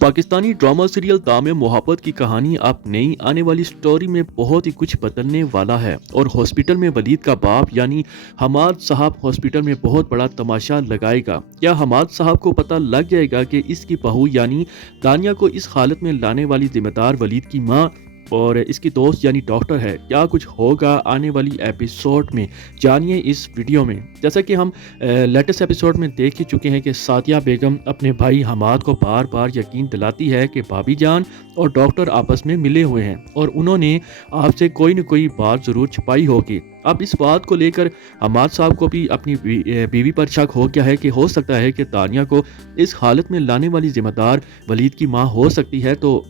Pakistani drama serial दाम मोहब्बत की कहानी अब नई आने वाली स्टोरी में बहुत ही कुछ बदलने वाला है और हॉस्पिटल में वलीद का बाप यानी हमाद साहब हॉस्पिटल में बहुत बड़ा तमाशा लगाएगा। क्या हमाद साहब को पता लग जाएगा कि इसकी बहू यानी दानिया को इस हालत में लाने वाली जिम्मेदार वलीद की माँ और इसकी दोस्त यानी डॉक्टर है? क्या कुछ होगा आने वाली एपिसोड में, जानिए इस वीडियो में। जैसा कि हम लेटेस्ट एपिसोड में देख ही चुके हैं कि सादिया बेगम अपने भाई हमाद को बार बार यकीन दिलाती है कि भाभी जान और डॉक्टर आपस में मिले हुए हैं और उन्होंने आपसे कोई न कोई बात ज़रूर छुपाई होगी। अब इस बात को लेकर हमाद साहब को भी अपनी बीवी पर शक हो गया है कि हो सकता है कि दानिया को इस हालत में लाने वाली जिम्मेदार वलीद की माँ हो सकती है। तो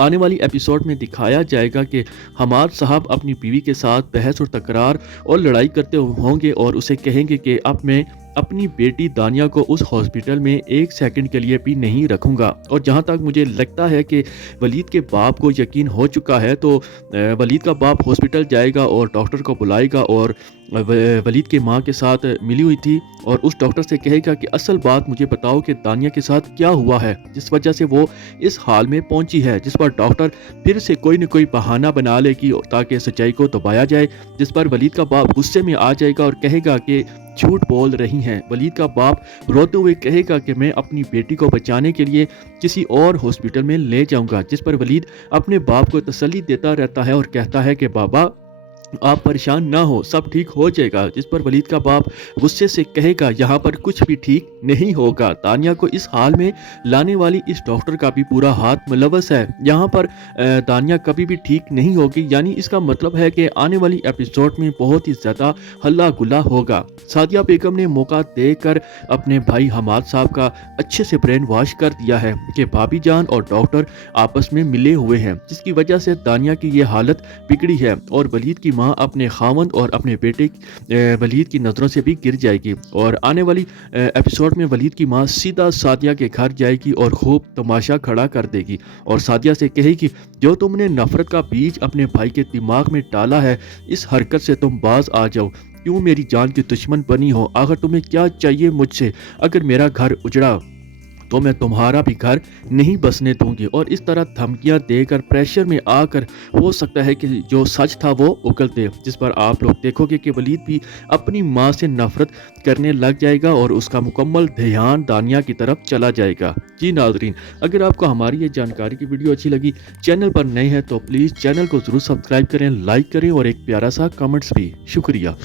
आने वाली एपिसोड में दिखाया जाएगा कि हमाद साहब अपनी बीवी के साथ बहस और तकरार और लड़ाई करते होंगे और उसे कहेंगे कि अब मैं अपनी बेटी दानिया को उस हॉस्पिटल में एक सेकंड के लिए भी नहीं रखूंगा। और जहां तक मुझे लगता है कि वलीद के बाप को यकीन हो चुका है, तो वलीद का बाप हॉस्पिटल जाएगा और डॉक्टर को बुलाएगा और वलीद के माँ के साथ मिली हुई थी और उस डॉक्टर से कहेगा कि असल बात मुझे बताओ कि दानिया के साथ क्या हुआ है जिस वजह से वो इस हाल में पहुंची है। जिस पर डॉक्टर फिर से कोई न कोई बहाना बना लेगी ताकि सच्चाई को दबाया जाए, जिस पर वलीद का बाप गुस्से में आ जाएगा और कहेगा कि झूठ बोल रही हैं। वलीद का बाप रोते हुए कहेगा कि मैं अपनी बेटी को बचाने के लिए किसी और हॉस्पिटल में ले जाऊंगा, जिस पर वलीद अपने बाप को तसल्ली देता रहता है और कहता है कि बाबा आप परेशान ना हो, सब ठीक हो जाएगा। जिस पर वलीद का बाप गुस्से से कहेगा यहाँ पर कुछ भी ठीक नहीं होगा, दानिया को इस हाल में लाने वाली इस डॉक्टर का भी पूरा हाथ मुलव्वस है, यहाँ पर दानिया कभी भी ठीक नहीं होगी। यानी इसका मतलब है कि आने वाली एपिसोड में बहुत ही ज़्यादा हल्ला गुल्ला होगा। सादिया बेगम ने मौका देकर अपने भाई हमाद साहब का अच्छे से ब्रेन वॉश कर दिया है कि भाभी जान और डॉक्टर आपस में मिले हुए हैं, जिसकी वजह से दानिया की ये हालत बिगड़ी है और वलीद की अपने खावंद और अपने बेटे वलीद की नज़रों से भी गिर जाएगी। और आने वाली एपिसोड में वलीद की माँ सीधा सादिया के घर जाएगी और खूब तमाशा खड़ा कर देगी और सादिया से कहेगी जो तुमने नफरत का बीज अपने भाई के दिमाग में डाला है, इस हरकत से तुम बाज आ जाओ। क्यों मेरी जान की दुश्मन बनी हो? आखिर तुम्हें क्या चाहिए मुझसे? अगर मेरा घर उजड़ा तो मैं तुम्हारा भी घर नहीं बसने दूंगी। और इस तरह धमकियां देकर प्रेशर में आकर हो सकता है कि जो सच था वो उगल दे, जिस पर आप लोग देखोगे कि वलीद भी अपनी माँ से नफरत करने लग जाएगा और उसका मुकम्मल ध्यान दानिया की तरफ चला जाएगा। जी नाज़रीन, अगर आपको हमारी ये जानकारी की वीडियो अच्छी लगी, चैनल पर नए हैं तो प्लीज़ चैनल को ज़रूर सब्सक्राइब करें, लाइक करें और एक प्यारा सा कमेंट्स भी। शुक्रिया।